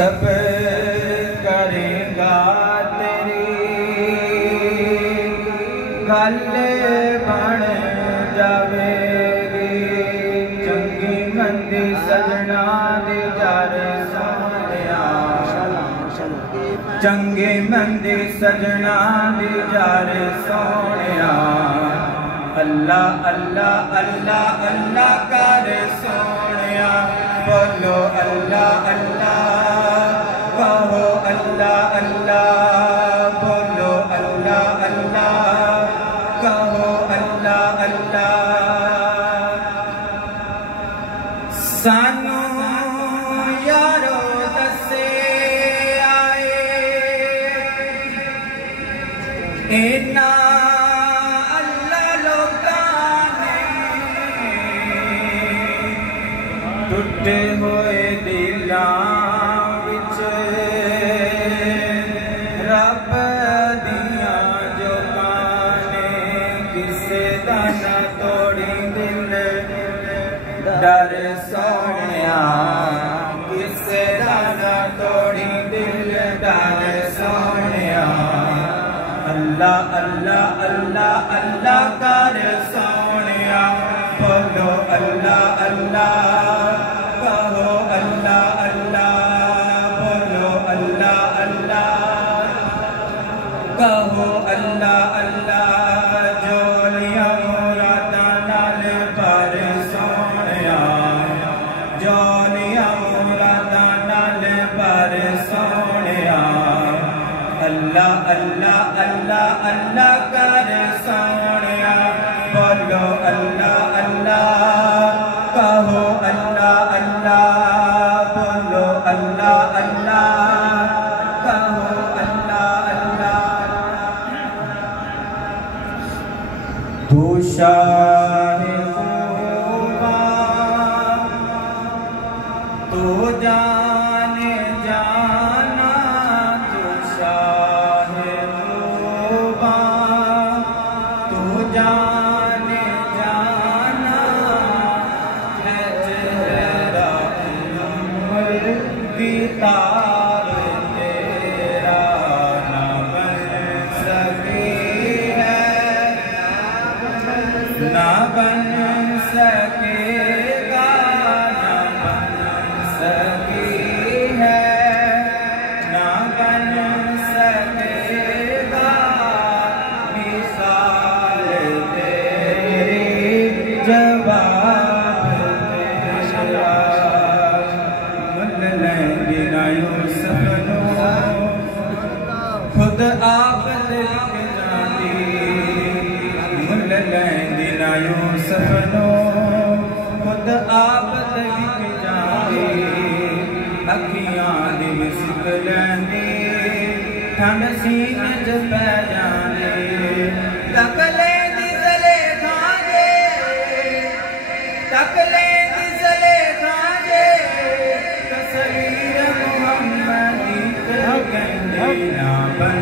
सब करेगा तेरी गल बन जावेगी। चंगी मंदी सजना दी जार सोनिया, चंगी मंदी सजना दी जार सोनिया। अल्लाह अल्लाह अल्लाह अल्लाह कर सोनिया, बोलो अल्लाह अल्लाह, कहो अल्लाह अल्लाह, बोलो अल्लाह अल्लाह, कहो अल्लाह अल्लाह। सानू यारो दसे आए इना टुटे हुए दिलां विच रब दिया जो काने, किसे दा ना तोड़ी दिल डर सोनिया, किसे दा ना तोड़ी दिल डर सोनिया। अल्लाह अल्लाह अल्लाह अल्लाह कर सोनिया, बोलो अल्लाह अल्लाह, कहो अल्लाह अल्लाह, बोलो अल्लाह अल्लाह, कहो अल्लाह अल्लाह। जोलियां मुरादा नाल पर सोनिया, जोलियां मुरादा नाल पर सोनिया। अल्लाह अल्लाह अल्लाह अल्लाह कर सोनिया, बोलो अल्लाह अल्लाह, कहो अल्लाह अल्लाह, बोलो अल्लाह अल्लाह, कहो अल्लाह अल्लाह। तू शाह खूबा तू जाने जाना, तू शाह खूबा तू जाने जाना। है चेहरा उम्र किताब तेरा ना बन सकी है, ना बन सकेगा, ना बन सकी है, ना बन सकेगा। मिसाल तेरी जवाब तेरा, मुल लेंदी ना यूसुफ नू खुद आप लिख जाती, मुल लेंदी ना यूसुफ नू खुद आप लिख जाती। अखियां दी विसक लैंदी ठंड सीने च पै जाने, तकले दी जले खांजे, तकले दी जले खांजे। तस्वीर मुहम्मदी कहंदी ना बन